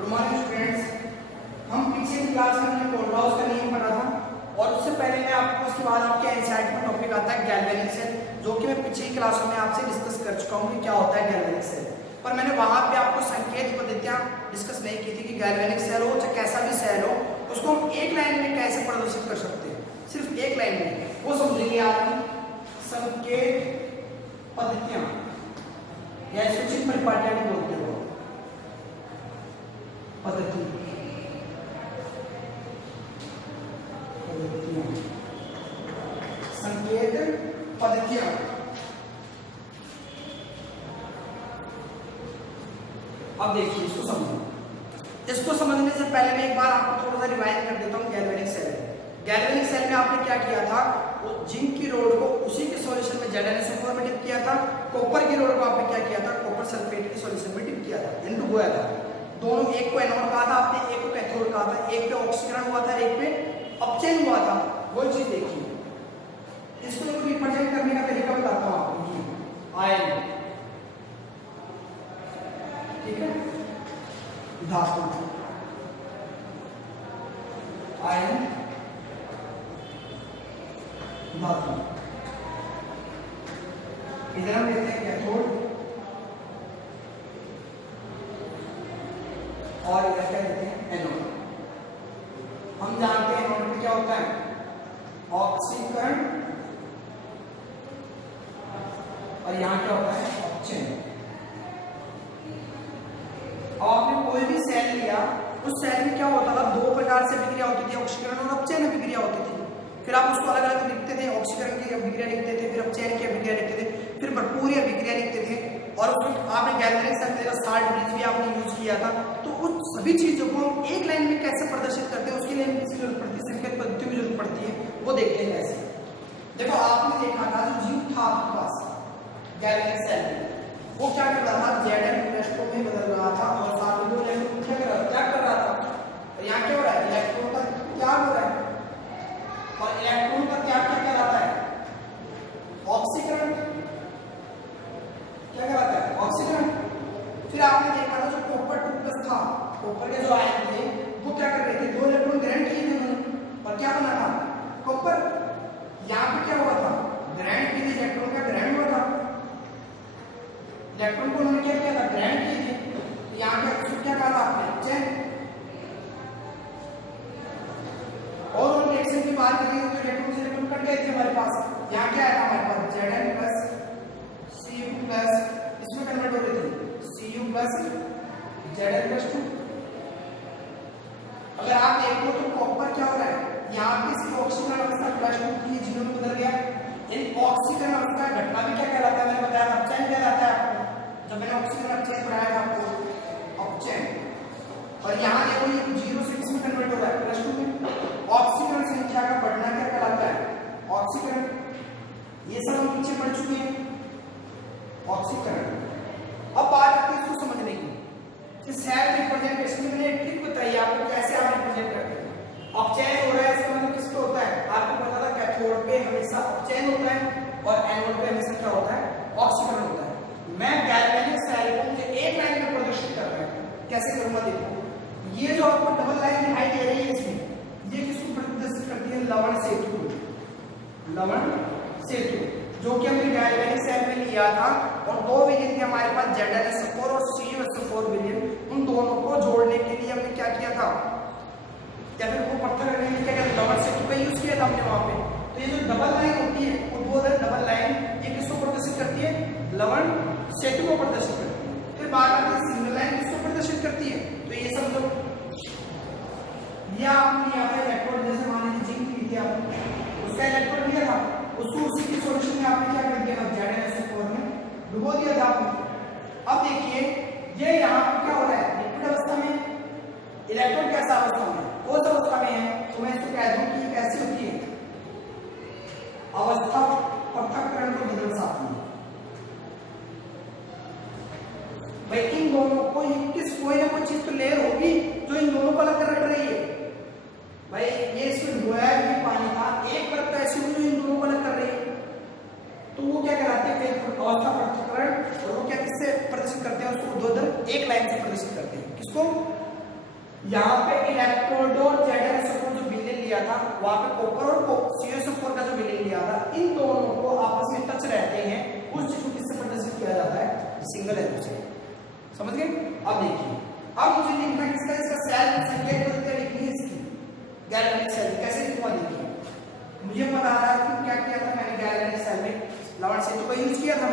Good morning students. हम पीछे की क्लास में हमने कोलब्राउज का नियम पढ़ा था और उससे पहले मैं आपको उसके बाद आपके एनसीईआरटी में टॉपिक आता है गैल्वेनिक सेल, जो कि मैं पिछली क्लासों में आपसे डिस्कस कर चुका हूँ कि क्या होता है गैल्वेनिक सेल। पर मैंने वहां पे आपको संकेत पद्धतियां डिस्कस नहीं की थी कि गैल्वेनिक सेल हो चाहे कैसा भी सेल हो उसको हम एक लाइन में कैसे प्रदर्शित कर सकते हैं, सिर्फ एक लाइन में। वो समझेंगे आप संकेत पद्धतियां या सूचित परिपाटियां भी बोलते हो पद्धति संकेत पद्धतियां। अब देखिए इसको समझने से पहले मैं एक बार आपको थोड़ा सा रिवाइज कर देता हूँ। गैल्वेनिक सेल में आपने क्या किया था, वो जिंक की रोड को उसी के सॉल्यूशन में ZnSO4 में डिप किया था। कॉपर की रोड को आपने क्या किया था, कॉपर सल्फेट के सॉल्यूशन में डिप किया था, डुबोया था। दोनों, एक को एनोड कहा था आपने, एक को कैथोड कहा था, एक पे ऑक्सीकरण हुआ था, एक पे अपचयन हुआ था। वो चीज देखिए, इसको एक रिप्रेजेंट करने का तरीका बताता हूं आपको। आयन, ठीक है, धातु, आयन धातु। इधर हम लेते हैं कैथोड और इधर क्या लेते हैं एनोड। हम जानते हैं एनोड में क्या होता है, ऑक्सीकरण, और यहां क्या होता है अपचयन। अब आपने कोई भी सेल लिया, उस सेल में क्या होता था, दो प्रकार से अभिक्रिया होती थी, ऑक्सीकरण और अपचयन अभिक्रिया होती थी। फिर आप उसको अलग अलग लिखते थे, ऑक्सीकरण की अभिक्रिया लिखते थे, फिर अपचयन की अभिक्रिया लिखते थे, फिर भरपूर अभिक्रिया लिखते थे। और उसमें आपने गैल्वेनिक सेल का साल्ट ब्रिज भी आपने यूज किया था। तो उन सभी चीजों को हम एक लाइन में कैसे प्रदर्शित करते हैं, उसके लिए किसी जरूरत पड़ती है, संकेत पद्धतियों की जरूरत पड़ती है। वो देखते हैं कैसे। देखो आपने देखा था जो जीव था आपके पास गैल्वेनिक सेल में, वो क्या कर रहा था, Zn+2 में बदल रहा था और साथ में दो इलेक्ट्रॉन क्या कर रहा था। और यहाँ क्या हो रहा है, इलेक्ट्रॉन का त्याग हो रहा है, और इलेक्ट्रॉन का त्याग क्या कहलाता है, ऑक्सीकरण। क्या कहलाता है, ऑक्सीकरण। फिर आपने देखा था जो कॉपर 2+ था, कॉपर के जो आयन थे वो क्या कर रहे थे, दो इलेक्ट्रॉन ग्रहण किए थे उन्होंने, और क्या बना था कॉपर। यहाँ पे क्या हुआ था, ग्रहण किए थे, इलेक्ट्रॉन का ग्रहण हुआ था, इलेक्ट्रॉन को उन्होंने क्या किया था, ग्रहण किए थे। यहाँ पे क्या कहा था आपने, अपचयन। और उन रिएक्शन की बात करेंगे तो इलेक्ट्रॉन से इलेक्ट्रॉन कट गए थे हमारे पास। यहाँ क्या आया हमारे पास, Zn+Cu+, इसमें कन्वर्ट हो रही थी Cu+Zn+2। अगर आप देखो तो कॉपर क्या हो रहा है, यहाँ पे इसकी ऑक्सीकरण अवस्था +2 की जीरो में बदल गया। इन ऑक्सीकरण अवस्था घटना भी क्या कहलाता है, मैंने बताया था अपचयन कहलाता है आपको, जब मैंने ऑक्सीकरण अपचयन पढ़ाया था आपको, अपचयन। और यहाँ देखो ये 0 से किसमें कन्वर्ट हो रहा है, +2 में। ऑक्सीकरण संख्या का बढ़ना क्या कहलाता है, ऑक्सीकरण। ये सब हम पीछे पढ़ चुके हैं, ऑक्सीकरण। अब बात आती है इसको समझने की कि सेल रिप्रेजेंटेशन में एक ट्रिक बताइए आपको, कैसे आप रिप्रेजेंट करते हैं। अपचयन हो रहा है, इसका मतलब किस पे होता है, आपको पता था कैथोड पे हमेशा अपचयन होता है और एनोड पे हमेशा क्या होता है, ऑक्सीकरण होता है। मैं गैल्वेनिक सेल को मुझे एक लाइन में प्रदर्शित कर रहा है, कैसे करूंगा देखो। ये जो आपको डबल लाइन दिखाई दे रही है इसमें, ये किसको प्रदर्शित करती है, लवण सेतु। लवण सेतु जो कि हमने गैल्वेनिक सेल में लिया था, और दो विलयन थे हमारे पास, ZnSO4 और CuSO4 विलयन। उन दोनों को जोड़ने के लिए हमने क्या किया था, या फिर वो पत्थर करने के लिए क्या किया, लवण सेतु का यूज किया था हमने वहां पे। तो ये जो डबल लाइन होती है, वो बोल रहे डबल लाइन, ये किसको प्रदर्शित करती है, लवण सेतु को प्रदर्शित करती है। फिर बात आती है सिंगल लाइन किसको प्रदर्शित करती है, तो ये सब जो ये आपने यहाँ पे इलेक्ट्रोड, जैसे मान लीजिए जिंक ली थी आपने, उसका इलेक्ट्रोड लिया था, उसको उसी के सॉल्यूशन में आपने क्या कर दिया था, ZnSO4 में डुबो दिया था आपने। अब देखिए ये यहाँ पे क्या हो रहा है, लिक्विड अवस्था में, इलेक्ट्रोड कैसा अवस्था में, उस अवस्था में है, तो मैं इसको कह दूं कि कैसी होती है, अवस्था पृथक्करण को दर्शाती है। भाई इन दोनों को किस कोई ना कोई चीज तो लेयर होगी जो इन दोनों को अलग कर रख रही है। भाई ये इसमें डुबोया भी पानी था, एक परत ऐसी हुई जो इन दोनों को अलग कर रही है, तो वो क्या कहलाते हैं, अवस्था पृथक्करण। और वो क्या किससे प्रदर्शित करते हैं, उसको उधर एक लाइन से प्रदर्शित करते हैं, किसको, यहाँ पे इलेक्ट्रोड और ZnSO4 जो विलेन लिया था, वहां पे कॉपर और CuSO4 का जो विलेन लिया था, इन दोनों को आपस में टच रहते हैं, उस चीज को किससे प्रदर्शित किया जाता है? सिंगल एरो से। समझ गए? अब देखिए, अब मुझे लिखना किसका? इसका सेल संकेत बदलते लिखनी है इसकी गैल्वेनिक सेल। कैसे लिखूंगा? देखिए, मुझे पता आ रहा है कि क्या किया था मैंने गैल्वेनिक सेल में, लवण सेतु का यूज किया था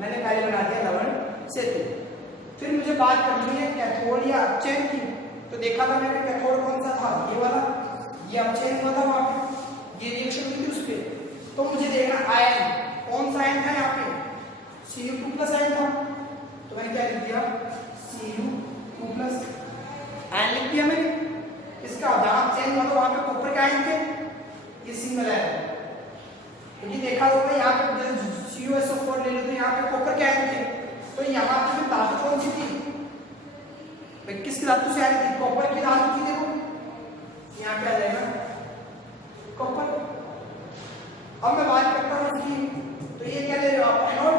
मैंने पहले बना दिया लवण सेतु। फिर मुझे बात करनी है कैथोड या अपचयन की, तो देखा था मैंने कैथोड कौन सा था? ये वाला, ये अपचयन हुआ था वहां पे, ये रिएक्शन हुई थी उस पे। तो मुझे देखना आयन, कौन सा आयन था यहाँ पे? Cu2+ आयन था, तो मैंने क्या लिख दिया? Cu2+। आयन लिख दिया मैंने। इसका जहां अपचयन हुआ था वहां पे कॉपर के आयन थे, ये सिंगल आयन। क्योंकि देखा होगा यहाँ पे CuSO4 ले लो तो यहाँ पे कॉपर के आयन थे, तो यहाँ पे धातु कौन सी थी? किस धातु से आई थी? कॉपर की धातु थी। देखो यहाँ क्या आ जाएगा? कॉपर। अब मैं बात करता हूँ इसकी, तो ये क्या ले रहे हो आप? एनोड।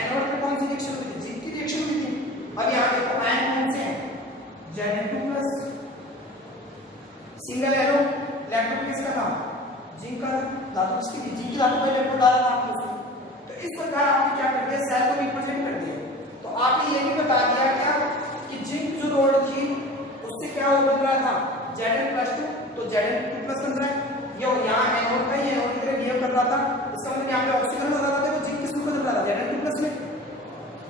एनोड पे कौन सी रिएक्शन हुई थी? जिंक की रिएक्शन हुई थी। अब यहाँ देखो आयन कौन से हैं? Zn2+। सिंगल एरो, इलेक्ट्रोड किसका था? जिंक का धातु किसकी थी? जिंक की धातु पे इलेक्ट्रोड डाला था आपने उसमें। तो इस प्रकार आपने क्या कर दिया? सेल को रिप्रेजेंट कर दिया। तो आपने ये भी बता दिया क्या कि जिंक जो रोड थी उससे क्या बन रहा था? Zn+2, तो Zn2+ बन रहा है। ये यहाँ एनोड का, ये एनोड की तरह बिहेव कर रहा था, इसका मतलब यहाँ पे ऑक्सीजन हो रहा था, तो जिंक किसमें बदल रहा था? Zn2+ में।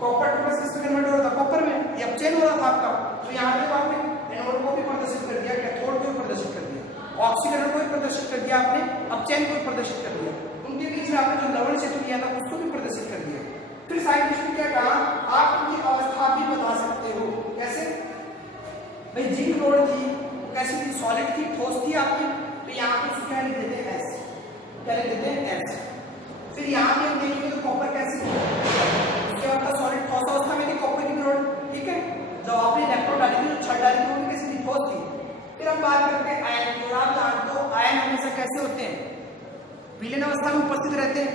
कॉपर 2+ किसमें कन्वर्ट हो रहा था? कॉपर में। ये अपचयन हो रहा था आपका, तो यहाँ पे आपने एनोड को भी प्रदर्शित कर दिया, कैथोड को भी प्रदर्शित कर दिया, ऑक्सीकरण को भी प्रदर्शित कर दिया आपने, अपचयन को भी प्रदर्शित कर दिया, उनके बीच में आपने जो लवण सेतु किया था उसको भी प्रदर्शित कर दिया। फिर साइंटिस्ट ने क्या कहा? आप उनकी अवस्था भी बता सकते हो। कैसे? भाई जिंक रोड थी, कैसी थी? सॉलिड थी, ठोस थी आपकी, तो यहाँ पे उसको क्या लिख देते हैं? S। क्या लिख देते हैं? S। फिर यहाँ पे हम देखेंगे तो कॉपर कैसी थी? उसके बाद सॉलिड ठोस अवस्था में थी कॉपर की रोड, ठीक है। जब आपने इलेक्ट्रोड डाली थी, जो छड़ डाली थी, वो कैसी थी? ठोस थी। फिर हम बात करते हैं आयन की, और आप जानते हो आयन हमेशा कैसे होते हैं? विलीन अवस्था में उपस्थित रहते हैं,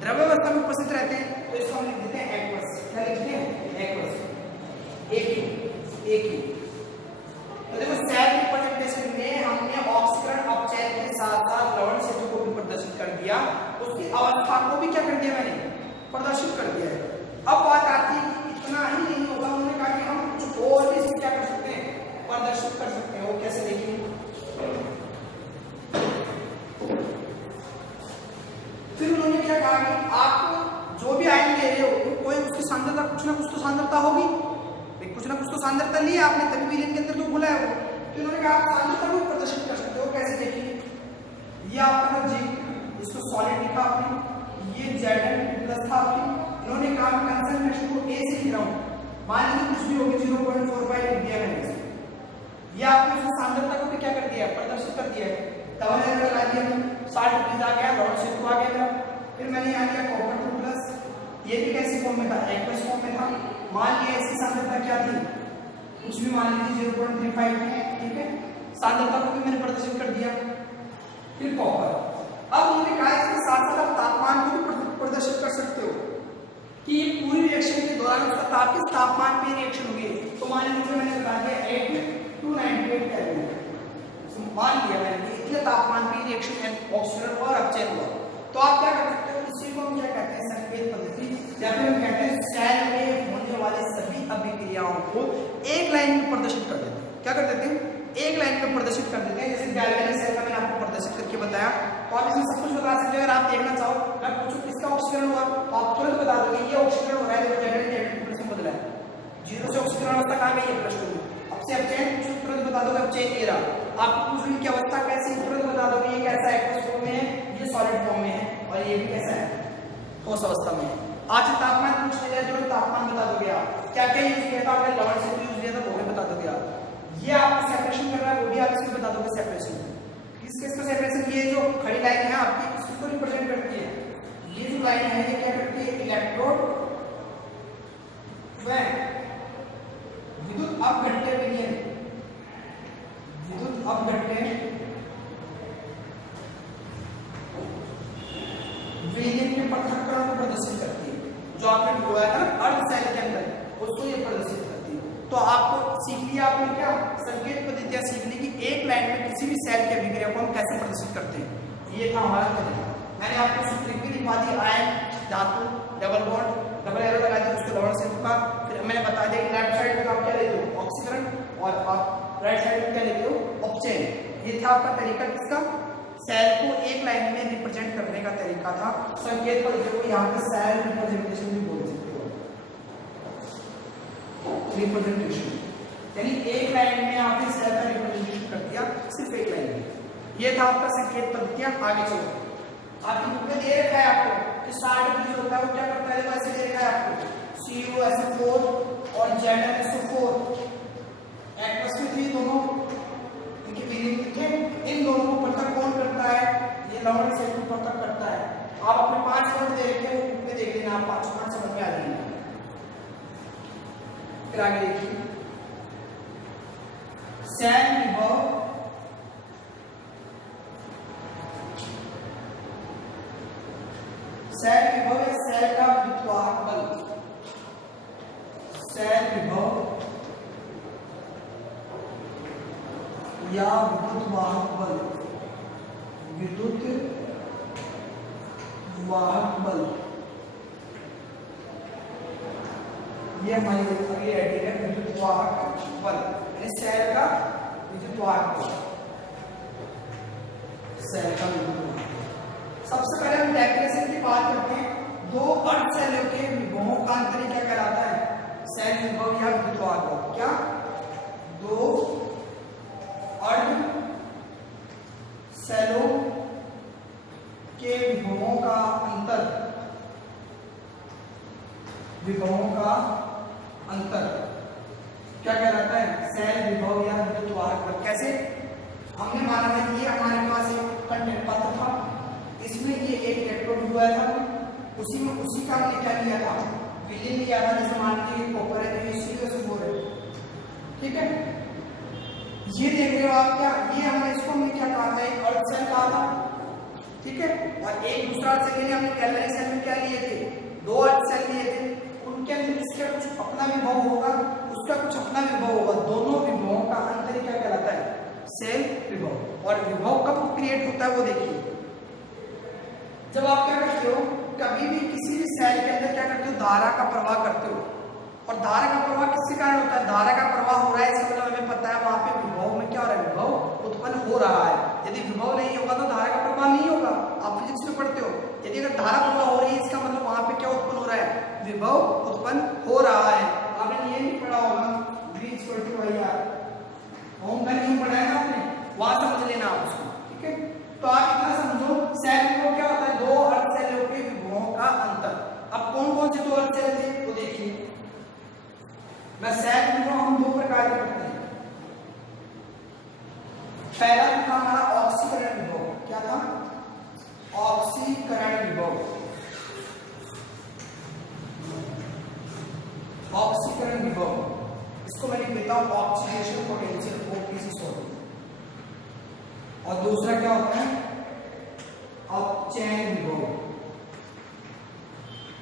द्रव्य अवस्था में उपस्थित रहते हैं, तो इसको हम लिख देते हैं एक्वस। क्या लिखते हैं? एक्वस। एक ही। तो देखो सेल रिप्रेजेंटेशन में हमने ऑक्सीकरण अपचयन के साथ साथ लवण सेतु को भी प्रदर्शित कर दिया, उसकी अवस्था को भी क्या कर दिया मैंने? प्रदर्शित कर दिया है। अब बात आती है कि इतना ही नहीं होगा, उन्होंने कहा कि हम कुछ और भी इसमें क्या कर सकते हैं? प्रदर्शित कर सकते हैं। वो कैसे? देखिए, फिर उन्होंने क्या कहा कि आप जो भी आयन ले रहे हो, कोई उसकी सांद्रता, कुछ ना कुछ तो सांद्रता होगी, कुछ ना कुछ तो सांद्रता ली है आपने, तभी विलेन के अंदर तो बोला है वो। तो इन्होंने कहा आप सांद्रता को प्रदर्शित कर सकते हो। कैसे? देखिए, ये आपका जिंक, इसको सॉलिड लिखा आपने, ये Zn+ था आपकी। इन्होंने कहा कंसंट्रेशन को A से लिख रहा हूँ, मान लीजिए कुछ भी होगी 0.45 लिख दिया मैंने। ये आपने उसकी सांद्रता को भी क्या कर दिया? प्रदर्शित कर दिया है। डबल एरो लगा दिया, 60 डिग्री आ गया, लवण सेतु आ गया। फिर मैंने यहाँ लिया कॉपर 2+, ये भी कैसे फॉर्म में था? एक्वस फॉर्म में था। मान लिया इसकी सांद्रता क्या थी? कुछ भी मान लीजिए 0.35 थी, ठीक है। सांद्रता को भी मैंने प्रदर्शित कर दिया। फिर कॉपर, अब उन्होंने कहा इसके साथ साथ आप तापमान को भी प्रदर्शित कर सकते हो कि ये पूरी रिएक्शन के दौरान उसका किस तापमान पे रिएक्शन हुई है। तो मान लीजिए मैंने बता दिया 8 to 98 केल्विन, मान लिया मैंने इतने तापमान पे रिएक्शन ऑक्सीकरण और अपचयन हुआ। तो आप क्या कर सकते हो? इसी को हम क्या कहते हैं? संकेत पद्धति, या फिर हम कहते हैं सेल में होने वाले सभी अभिक्रियाओं को एक लाइन में प्रदर्शित कर देते हैं। क्या कर देते हैं? एक लाइन में प्रदर्शित कर देते हैं। जैसे गैल्वेनिक सेल का मैंने आपको प्रदर्शित करके बताया, तो आप इसमें सब कुछ बता सकते हैं। अगर आप देखना चाहो, मैं पूछूं किसका ऑक्सीकरण हुआ, तो आप तुरंत बता दोगे ये ऑक्सीकरण हो रहा है, Zn में बदला है। 0 से ऑक्सीकरण अवस्था कहाँ गई है? +2। अब से अपचयन पूछो, तुरंत बता दोगे अपचयन ये रहा। आपको पूछ रही की अवस्था कैसी, तुरंत बता दोगे ये कैसा है? एक्वस फॉर्म में है, ये सॉलिड फॉर्म में है, और ये भी कैसा है? ठोस अवस्था में है। आज तापमान पूछ लिया जाए, तुरंत तापमान बता दोगे आप। क्या क्या यूज किया था आपने? लवण सेतु यूज किया था, वो भी बता दोगे आप। ये आपको सेपरेशन कर रहा है, वो भी आप इसमें बता दोगे सेपरेशन। किसका सेपरेशन? ये जो खड़ी लाइन है आपकी, इसको रिप्रेजेंट करती है। ये जो लाइन है ये क्या करती है? इलेक्ट्रोड व विद्युत अपघट्य विलयन, विद्युत अपघट्य विलयन के पृथक्करण को प्रदर्शित करती है। जो आपने बोला था अर्ध सेल के अंदर, उसको ये प्रदर्शित करती है। तो आपको सीख लिया आपने क्या, संकेत पद्धतियां सीख ली कि एक लाइन में किसी भी सेल की अभिक्रिया को हम कैसे प्रदर्शित करते हैं। ये था हमारा तरीका। मैंने आपको सूत्र भी लिखवा दी, आयन, धातु, डबल बॉन्ड, डबल एरो लगा दिया, उसको लवण से लिखा। फिर मैंने बता दिया कि लेफ्ट साइड में आप क्या लेते हो, ऑक्सीकरण, और आप राइट साइड में क्या लेते हो, अपचयन। ये था आपका तरीका किसका, सेल को एक लाइन में रिप्रेजेंट करने का तरीका था। संकेत पद्धति को यहाँ पे सेल रिप्रेजेंटेशन भी बोल सकते हो, रिप्रेजेंटेशन, यानी एक लाइन में आपने सेल का रिप्रेजेंटेशन कर दिया, सिर्फ एक लाइन में। ये था आपका संकेत पद्धतियां। आगे चलो, आपकी बुक में दे रखा है आपको कि 60 जो होता है वो क्या करता है, वैसे दे रखा है आपको CuSO4 और ZnSO4 एक्वस में 3 दोनों इनकी मीनिंग लिखे। इन दोनों को पृथक कौन करता है, ये लवण से पृथक करता है। आप अपने 5 वर्ड दे रखे हो, बुक में देख लेना, आप 5 समझ में आ जाएंगे। फिर आगे देखिए, सेल विभव या सेल का विद्युतवाहक बल, सेल विभव या विद्युत वाहक बल, विद्युत वाहक बल, ये हमारी अगली हेडिंग है, विद्युत वाहक बल, यानी सेल का विद्युत वाहक बल, सेल का विद्युत वाहक। सबसे पहले हम डेफिनेशन की बात करते हैं। दो अर्धसेलों के विभवों का अंतर क्या कहलाता है, सेल विभव या विद्युत वाहक बल। क्या, दो अर्ध सेलों के विभवों का अंतर, विभवों का अंतर क्या कहलाता है, सेल विभव या विद्युत वाहक बल। कैसे, हमने माना था कि हमारे पास एक कंटेंट पत्र था, इसमें ये एक इलेक्ट्रोड हुआ था, उसी में उसी का हमने क्या लिया था, विलीन लिया था। जैसे मान लीजिए कॉपर है तो ये CuSO4 है, ठीक है। ये देख रहे हो आप क्या, ये हमने इसको हमने क्या कहा था, एक अर्ध सेल कहा था, ठीक है। और एक दूसरा अर्ध सेल हमने कैलरी सेल में क्या लिए थे, 2 अर्ध सेल लिए थे, उनके अंदर इसका कुछ अपना विभव होगा, उसका कुछ अपना विभव होगा। दोनों विभवों का अंतर क्या कहलाता है, सेल विभव। और विभव कब क्रिएट होता है वो देखिए, जब आप क्या करते हो, कभी भी किसी भी सेल के अंदर क्या करते हो, धारा का प्रवाह करते हो। और धारा का प्रवाह किसके कारण होता है, धारा का प्रवाह हो रहा है, इसका मतलब हमें पता है वहां पे विभव में क्या हो रहा है, विभव उत्पन्न हो रहा है। यदि विभव नहीं होगा तो धारा का प्रवाह नहीं होगा, आप फिजिक्स में पढ़ते हो। यदि अगर धारा प्रवाह हो रही है, इसका मतलब वहां पे क्या उत्पन्न हो रहा है, विभव उत्पन्न हो रहा है। आपने ये नहीं पढ़ा होगा V=IR, ओम का नियम पढ़ा है ना आपने, वहां समझ लेना आप उसको, ठीक है। तो आप इतना समझो, सेल विभव क्या होता है, 2 अर्ध सेलों के विभवों का अंतर। अब कौन कौन से 2 अर्ध सेल थे तो देखिए, मैं सेल विभव हम 2 प्रकार के करते हैं। पहला था हमारा ऑक्सीकरण विभव। क्या था, ऑक्सीकरण विभव, ऑक्सीकरण विभव, इसको मैं लिख देता हूं ऑक्सीडेशन पोटेंशियल, OPC। और दूसरा क्या होता है, अपचयन विभव,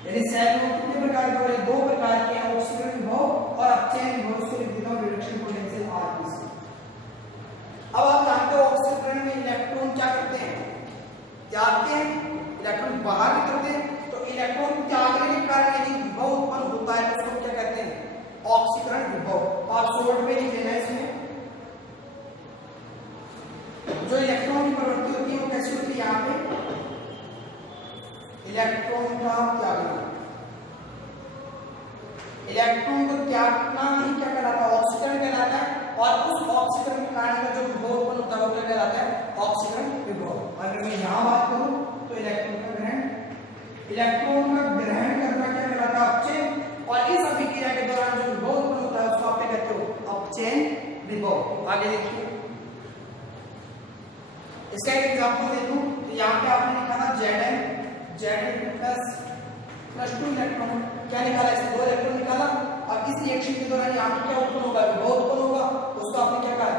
यानी सेल विभव कितने प्रकार के होते हैं, 2 प्रकार के हैं, ऑक्सीकरण विभव और अपचयन विभव। इसको लिख देता हूं रिडक्शन पोटेंशियल RPC। अब आप जानते हो ऑक्सीकरण में इलेक्ट्रॉन क्या करते हैं, त्यागते हैं, इलेक्ट्रॉन बाहर निकलते हैं। तो इलेक्ट्रॉन त्यागने के कारण यदि विभव उत्पन्न होता है तो उसको क्या कहते हैं, ऑक्सीकरण विभव। तो आप शॉर्ट में लिख लेना, इसमें जो इलेक्ट्रॉन की प्रवृत्ति होती है वो कैसी होती है, यहाँ पे इलेक्ट्रॉन का त्यागना, इलेक्ट्रॉन को त्यागना ही क्या कहलाता है, ऑक्सीकरण कहलाता है। और उस ऑक्सीकरण के कारण जो विभव उत्पन्न होता है वो क्या कहलाता है, ऑक्सीकरण विभव। अगर मैं यहाँ बात करूं तो इलेक्ट्रॉन का ग्रहण, इलेक्ट्रॉन का ग्रहण करना क्या कहलाता है, अपचयन। और इस अभिक्रिया के दौरान जो विभव उत्पन्न होता है उसको आप क्या कहते हो, अपचयन विभव। आगे देखिए, इसका एक एग्जांपल दे दूं तो यहाँ पे आपने लिखा था Zn +2 इलेक्ट्रॉन, क्या निकाला, इससे 2 इलेक्ट्रॉन निकाला। अब इस रिएक्शन के दौरान यहाँ पे क्या उत्पन्न होगा, विभव उत्पन्न होगा, उसको आपने क्या कहा,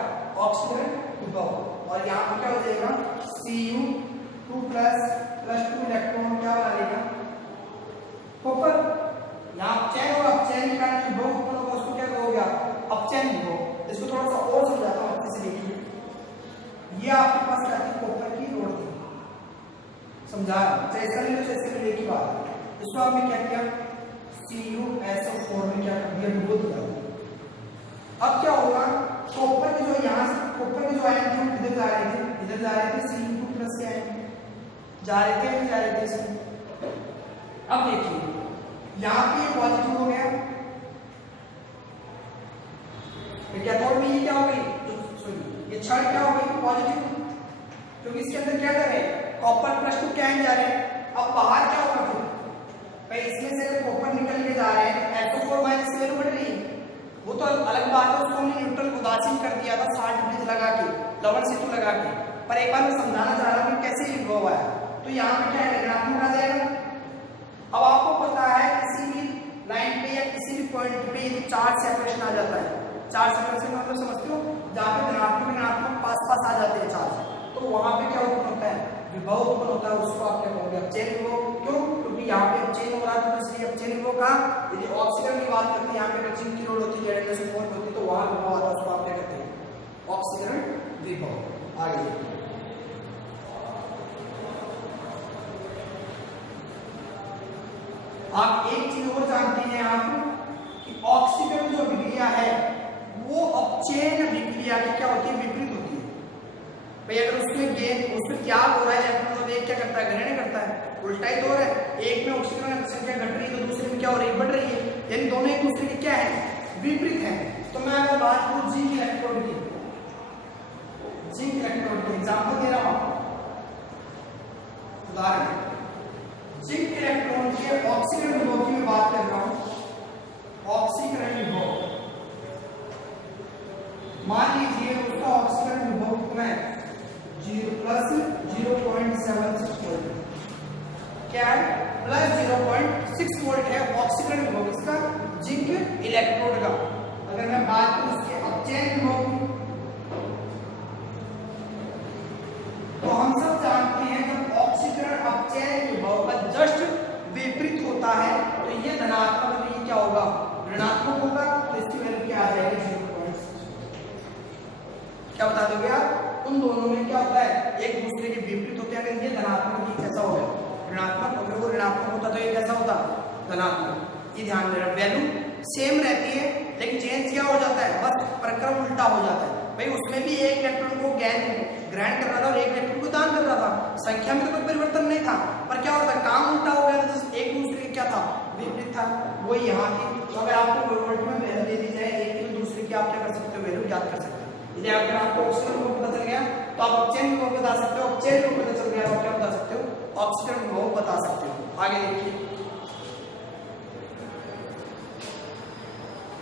ऑक्सीकरण विभव। और यहाँ पे क्या हो जाएगा, Cu2 +2 इलेक्ट्रॉन क्या बना लेगा, कॉपर। यहाँ चयन होगा, चयन के कारण विभव उत्पन्न होगा, उसको क्या कहोगे, अपचयन विभव। इसको थोड़ा सा और समझाता हूं, अच्छे से देखिए। ये आपके पास क्या थी, कॉपर की रोड थी, समझा चाहे इसका नहीं चाहे इसका एक ही बात है। इसको आपने क्या किया, CuSO4 में क्या कर दिया, डुबो दिया। अब क्या होगा, कॉपर के जो यहाँ से कॉपर के जो आयन थे इधर जा रहे थे, इधर जा रहे थे, Cu2 प्लस के आयन जा रहे थे, नहीं जा रहे थे इसमें। अब देखिए यहाँ पे पॉजिटिव हो गया, कैथोड में ये क्या हो गई, सॉरी ये छड़ क्या हो गई, पॉजिटिव, क्योंकि इसके अंदर क्या कर रहे हैं, कॉपर प्लस 2 के आयन जा रहे हैं। अब बाहर क्या होगा फिर भाई, इसमें से अगर कॉपर निकल के जा रहे हैं, SO4 माइनस की वैल्यू बढ़ रही है, वो तो अलग बात है, उसको हमने न्यूट्रल उदासीन कर दिया था 60 डिग्री लगा के, लवण सेतु लगा के। पर एक बार मैं समझाना चाह रहा हूँ कि कैसे विभव आया। तो यहाँ पे क्या है, ऋणात्मक आ जाएगा। अब आपको पता है किसी भी लाइन पे या किसी भी पॉइंट पे चार्ज सेपरेशन आ जाता है। चार्ज सेपरेशन मतलब समझते हो, जहाँ पे धनात्मक ऋणात्मक पास पास आ जाते हैं चार्ज, तो वहां पे क्या उत्पन्न होता है, विभव उत्पन्न होता है। उसको आप क्या कहोगे, अपचयन विभव। क्यों, क्योंकि यहाँ पे अपचयन हो रहा है, तो इसलिए अपचयन विभव का। यदि ऑक्सीकरण की बात करते हैं, यहाँ पे जिंक की रोड होती है, ZnSO4 होती है, तो वहां विभव आता है, उसको आप क्या कहते हैं, ऑक्सीकरण विभव। आगे आप एक चीज और जानते हैं आप कि ऑक्सीकरण जो विक्रिया है वो अपचयन विक्रिया की क्या होती है, विपरीत होती है। भाई अगर उसमें त्याग हो रहा है इलेक्ट्रॉन, तो एक क्या करता है, ग्रहण करता है, उल्टा ही तो हो रहा है। एक में ऑक्सीकरण संख्या घट रही है तो दूसरे में क्या हो रही है, बढ़ रही है। यानी दोनों एक दूसरे के क्या है, विपरीत है। तो मैं अगर बात करूं जिंक इलेक्ट्रोड की, जिंक इलेक्ट्रोड की एग्जांपल दे रहा हूं, उदाहरण जिंक इलेक्ट्रॉन के ऑक्सीकरण विभव की मैं बात कर रहा हूं। ऑक्सीकरण विभव मान लीजिए उसका ऑक्सीकरण विभव कितना है, 0+0.76 वोल्ट। क्या है, +0.6 वोल्ट है ऑक्सीकरण विभव इसका, जिंक इलेक्ट्रोड का। अगर मैं बात करूं उसके अपचयन विभव, तो हम सब जानते हैं जब ऑक्सीकरण अपचयन विभव का जस्ट विपरीत होता है तो ये धनात्मक, तो ये क्या होगा, ऋणात्मक होगा। तो इसकी वैल्यू क्या आ जाएगी, 0.6। क्या बता दोगे आप, उन दोनों में क्या होता है, एक दूसरे के विपरीत होते हैं। अगर ये धनात्मक, ये कैसा हो गया, ऋणात्मक। अगर वो ऋणात्मक होता तो ये कैसा होता, धनात्मक। ये ध्यान देना, वैल्यू सेम रहती है लेकिन चेंज क्या हो जाता है, बस प्रक्रम उल्टा हो जाता है। भाई उसमें भी एक इलेक्ट्रॉन को ग्रहण कर रहा था और एक इलेक्ट्रॉन को दान कर रहा था, संख्या में तो कोई परिवर्तन नहीं था, पर क्या होता है, काम उल्टा हो गया था, एक दूसरे के क्या था, विपरीत था। वही यहाँ की। तो अगर आपको वोल्ट में वैल्यू दे दी जाए एक की, दूसरे की आप क्या कर सकते हो, वैल्यू ज्ञात कर सकते हो। यदि अगर आपको ऑक्सीकरण विभव पता चल गया तो आप अपचयन विभव बता सकते हो, अपचयन विभव पता चल गया तो क्या बता सकते हो, ऑक्सीकरण विभव बता सकते हो। आगे देखिए,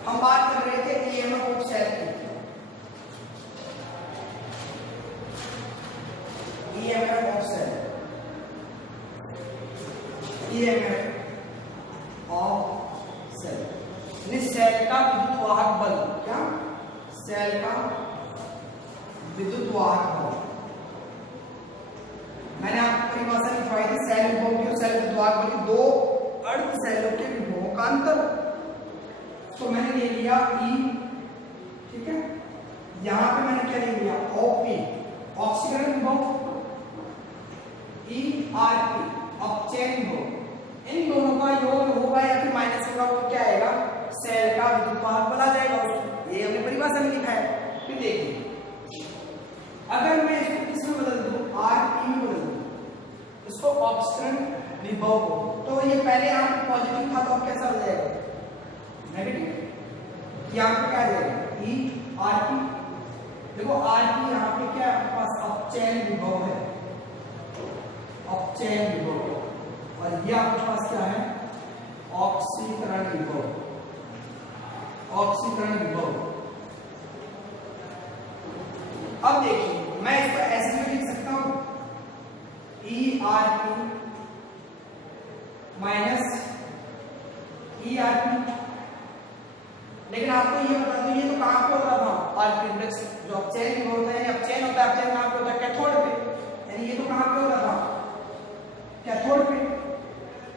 हम बात कर रहे थे EMF ऑफ सेल की। EMF of cell, EMF of cell, cell का विद्युत वाहक बल, क्या, सेल का विद्युत वाहक बल। मैंने आपको परिभाषा लिखवाई थी सेल विभव की और सेल विद्युत वाहक बल की, दो अर्ध सेलों के विभवों का अंतर। तो मैंने ले लिया E, ठीक है, यहां पे मैंने क्या ले लिया, OP ऑक्सीकरण विभव, ERP अपचयन विभव। इन दोनों का योग होगा या फिर माइनस होगा, वो क्या आएगा, सेल का विद्युत वाहक बल आ जाएगा। ये हमने परिभाषा में लिखा है। फिर देखिए, अगर मैं इसको किसमें बदल दूं, RP में बदल दूं, इसको ऑक्सीकरण विभव को, तो ये पहले यहाँ पे पॉजिटिव था तो अब कैसा हो जाएगा, नेगेटिव। यहाँ पे क्या आ जाएगा, ERP। देखो RP यहाँ पे क्या है, आपके पास अपचयन विभव है, अपचयन विभव, और ये आपके पास क्या है, ऑक्सीकरण विभव, ऑक्सीकरण विभव। अब देखिए मैं इसको ऐसे में लिख सकता हूं, ERP माइनस ERP। लेकिन आपको ये बता दूं, ये तो कहां पे होता था, RP इंडेक्स जो अपचयन विभव होता है, अपचयन होता है, अपचयन कहां पे होता है, कैथोड पे। यानी ये तो कहां पे होता था, कैथोड पे,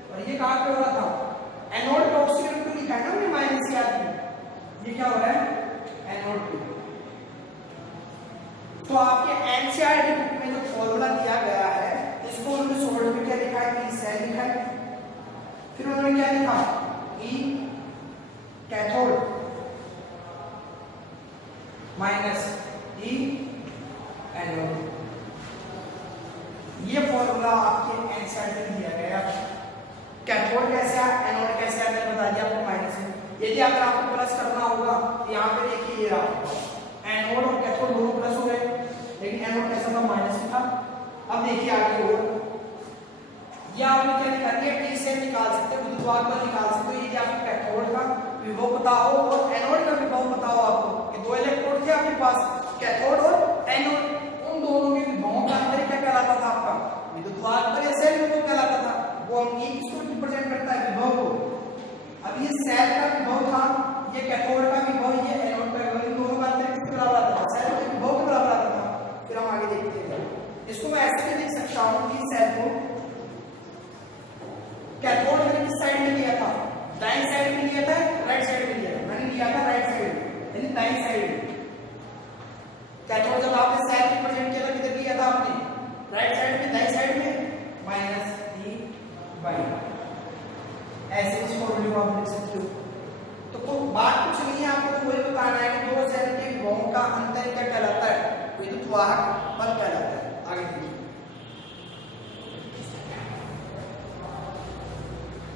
और ये कहां पे हो रहा था, एनोड पे। ऑक्सीकरण क्यों लिखा है ना हमने, माइनस ERP। ये क्या हो रहा है, एनोड पे। तो आपके एनसीईआरटी बुक में जो फॉर्मूला दिया गया है इसको उन्होंने शॉर्ट में क्या लिखा है, ई सेल लिखा है। फिर उन्होंने क्या लिखा, ई कैथोड माइनस ई एनोड। ये फॉर्मूला आपके एनसीईआरटी में दिया गया। कैथोड कैसे है, एनोड कैसे है, मैंने बता दिया आपको माइनस है। यदि अगर आपको प्लस करना होगा तो यहाँ पे देखिए ये रहा, एनोड और कैथोड दोनों प्लस हो गए, लेकिन एनोड कैसा था, माइनस में था। अब देखिए आगे और ये आपने क्या निकाल दिया, टी से निकाल सकते हो, विद्युत पर निकाल सकते हो। यदि आपको कैथोड का विभव पता हो और एनोड का विभव पता हो आपको कि दो इलेक्ट्रोड थे आपके पास, कैथोड और एनोड, उन दोनों के विभवों का अंतर क्या कहलाता था आपका, विद्युत पर या सेल विभव कहलाता था। वो हम ई किसको रिप्रेजेंट करता है, विभव को। अब ये सेल का विभव था, ये कैथोड का विभव, ये एनोड का विभव, इन दोनों का अंतर किसके बराबर आता था, सेल के विभव के बराबर आता था। फिर हम आगे देखते हैं, इसको मैं ऐसे भी लिख सकता हूं कि सेल को कैथोड मैंने किस साइड में लिया था, दाईं साइड में लिया था, राइट साइड में लिया था, मैंने लिया था राइट साइड में, यानी दाईं साइड में। कैथोड जब आपने सेल रिप्रेजेंट किया था किधर लिया था आपने, राइट साइड में, दाईं साइड में, माइनस ई बाई, ऐसे इस फॉर्मूले को आप लिख सकते हो। तो बात कुछ नहीं है, आपको तो वही बताना है कि दो सेल के विभवों का अंतर क्या कहलाता है, विद्युत वाहक बल कहलाता है। आगे देखिए,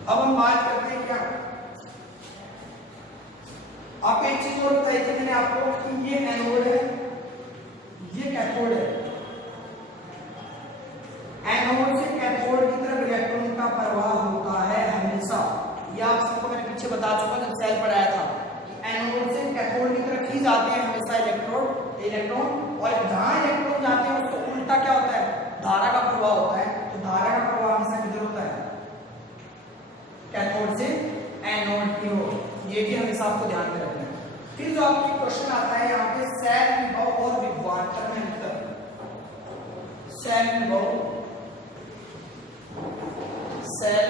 अब हम बात करते हैं क्या, आप एक चीज और बताई थी मैंने आपको कि ये एनोड है, ये कैथोड है। एनोड से कैथोड की तरफ इलेक्ट्रॉन का प्रवाह होता है हमेशा। यह आप सबको मैंने पीछे बता चुका जब सेल पढ़ाया था कि एनोड से कैथोड की तरफ ही जाते हैं हमेशा इलेक्ट्रॉन, और जहां इलेक्ट्रॉन जाते हैं उसको उल्टा क्या होता है, धारा का प्रवाह होता है। तो धारा का प्रवाह हमेशा किधर होता है, कैथोड से एनोड की ओर। ये भी हमेशा आपको ध्यान में रखना है। फिर जो आपकी क्वेश्चन आता है यहाँ पे सेल विभव और विभवांतर में अंतर, सेल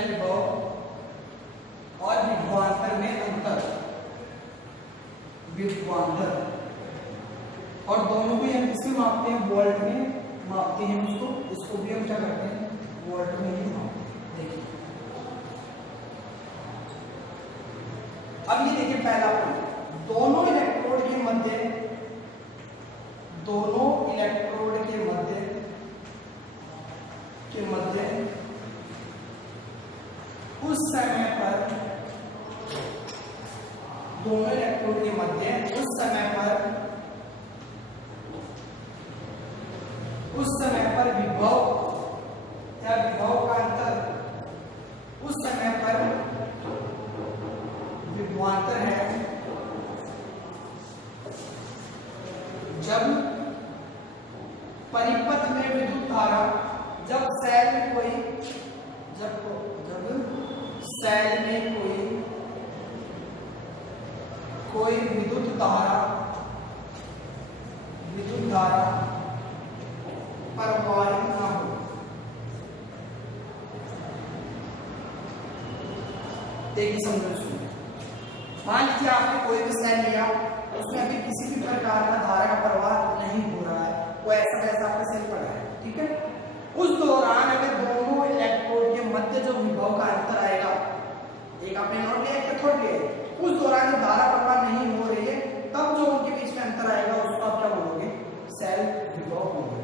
विभव और विभवांतर में अंतर, विभवांतर, और दोनों को हम किसमें मापते हैं, वोल्ट में मापते हैं इसको भी हम क्या करते हैं, वोल्ट में ही मापते हैं। देखिए अब ये देखिए पहला पॉइंट, दोनों इलेक्ट्रोड के मध्य उस समय पर, दोनों इलेक्ट्रोड के मध्य उस समय पर विभव या विभव का अंतर, उस समय पर विभवांतर है जब परिपथ में विद्युत धारा, जब सेल में कोई विद्युत धारा प्रवाहित ना हो। देखिए समझो, मान लीजिए आपने कोई भी सेल लिया, उसमें अभी किसी भी प्रकार का धारा का प्रवाह नहीं हो रहा है, वो ऐसा जैसा आपका सेल पड़ा है, ठीक है। उस दौरान अगर दोनों इलेक्ट्रोड के मध्य जो विभव का अंतर आएगा, एक आपने नोट लिया, एक कैथोड लिया, उस दौरान जब धारा प्रवाह नहीं हो रही है, तब जो उनके बीच में अंतर आएगा उसको आप क्या बोलोगे, सेल विभव बोलोगे।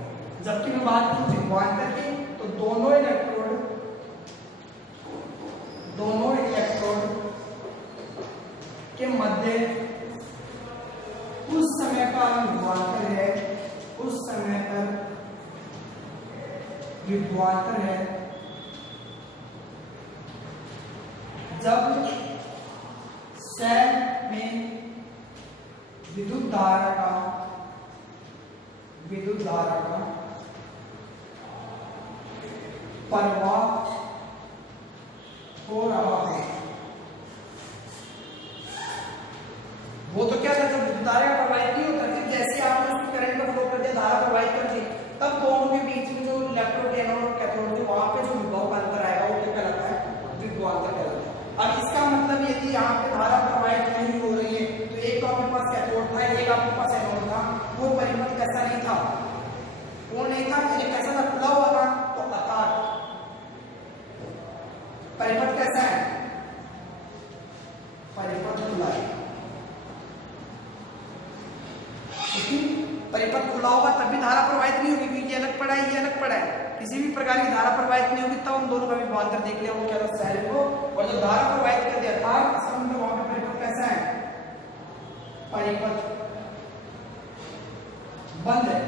जबकि मैं बात करूं विभवांतर की, तो दोनों इलेक्ट्रोड के मध्य उस समय का विभवांतर है, जब सेल में विद्युत धारा का प्रवाह हो रहा है। वो तो क्या था, जब विद्युत धारा प्रवाहित नहीं होता, फिर जैसे आपने उसको करंट का फ्लो कर दिया, धारा प्रवाहित कर दी, तब दोनों के बीच में जो इलेक्ट्रोड, एनोड और कैथोड थे, वहां पे जो विभव का अंतर आएगा वो क्या कहलाता है, विभवांतर कहलाता है। अब इसका मतलब यदि यहाँ पे धारा प्रवाहित नहीं हो रही है, तो एक तो आपके पास कैथोड था, एक परिपथ खुला होगा तब भी धारा प्रवाहित नहीं होगी, क्योंकि ये अलग पड़ा है, ये अलग पड़ा है। किसी भी प्रकार की धारा प्रवाहित नहीं होगी, तब हम दोनों का विभवांतर देख लिया, वो क्या था सैल को, और जो धारा प्रवाहित कर दिया था इसका मतलब वहां पे परिपथ कैसा है, परिपथ बंद है।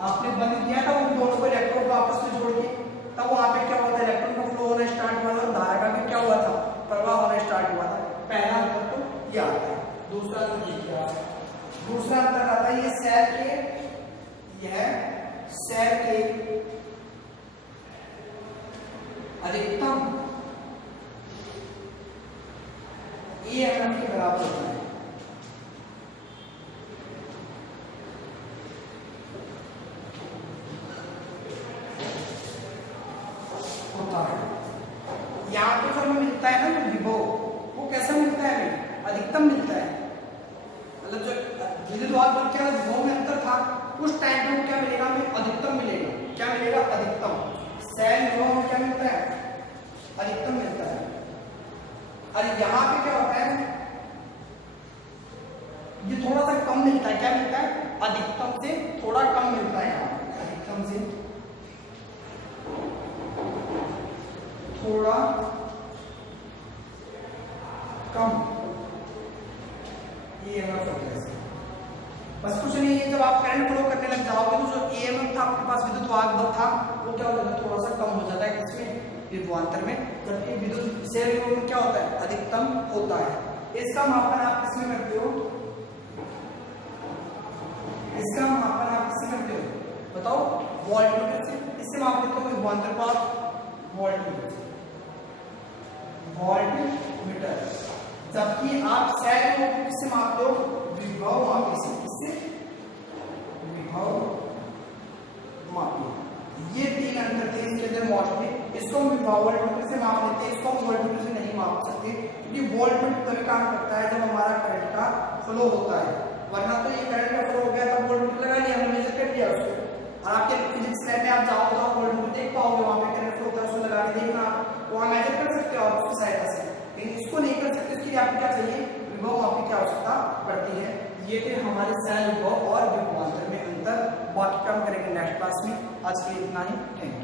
आपने बंद किया था उन दोनों को इलेक्ट्रॉन को आपस में जोड़ के, तब वहां पे क्या हुआ था, इलेक्ट्रॉन का फ्लो होना स्टार्ट हुआ था और धारा का भी क्या हुआ था, प्रवाह होना स्टार्ट हुआ था। पहला अंतर तो ये आता है। दूसरा अंतर देखिए आप, दूसरा अंतर आता है ये सेल के, यह सेल के अधिकतम EMF के बराबर होता है। यहाँ पे जो हमें मिलता है ना विभव, वो कैसा मिलता है हमें, अधिकतम मिलता है। मतलब जो विद्युत वाहक बल के विभव में अंतर था, उस टाइम पे क्या मिलेगा हमें, अधिकतम मिलेगा। क्या मिलेगा, अधिकतम। सेल विभव में क्या मिलता है, अधिकतम मिलता है। और यहाँ पे क्या होता है, ये थोड़ा सा कम मिलता है। क्या मिलता है, अधिकतम से थोड़ा कम मिलता है। यहाँ अधिकतम से थोड़ा कम EMF होता है। बस कुछ नहीं है, जब आप करंट फ्लो करने लग जाओगे तो जो EMF था आपके पास, विद्युत वाहक बल था, वो क्या हो जाता है, थोड़ा सा कम हो जाता है किसमें, विभवांतर में। जबकि विद्युत सेल विभव में क्या होता है, अधिकतम होता है। इसका मापन आप किसमें करते हो, इसका मापन आप किससे करते हो बताओ, वोल्टमीटर से। इससे माप लेते हो विभवांतर को आप वोल्टमीटर से, वोल्टमीटर। जबकि आप सेल विभव को किससे मापते हो, विभव मापी से। किससे, विभव मापी। ये तीन अंतर थे इसके अंदर मोस्टली। इसको हम विभव वोल्टमीटर से माप लेते हैं, इसको हम वोल्टमीटर से नहीं माप सकते, क्योंकि वोल्टमीटर तभी काम करता है जब हमारा करंट का फ्लो होता है। वरना तो ये करंट का फ्लो हो गया तब वोल्टमीटर लगा लिया, हमने मेजर कर लिया उसको। और आपके फिजिक्स लैब में आप जाओगे तो आप वोल्टमीटर देख पाओगे, वहां पे करंट फ्लो होता है, उसको लगा के देखना, वहां मेजर कर सकते हो आप उसकी सहायता से। लेकिन इसको नहीं कर सकते, इसके लिए आपको क्या चाहिए, विभव मापी की आवश्यकता पड़ती है। ये थे हमारे सेल विभव और विभवांतर में अंतर। बाकी काम करेंगे नेक्स्ट क्लास में। आज के लिए इतना ही। Thank you.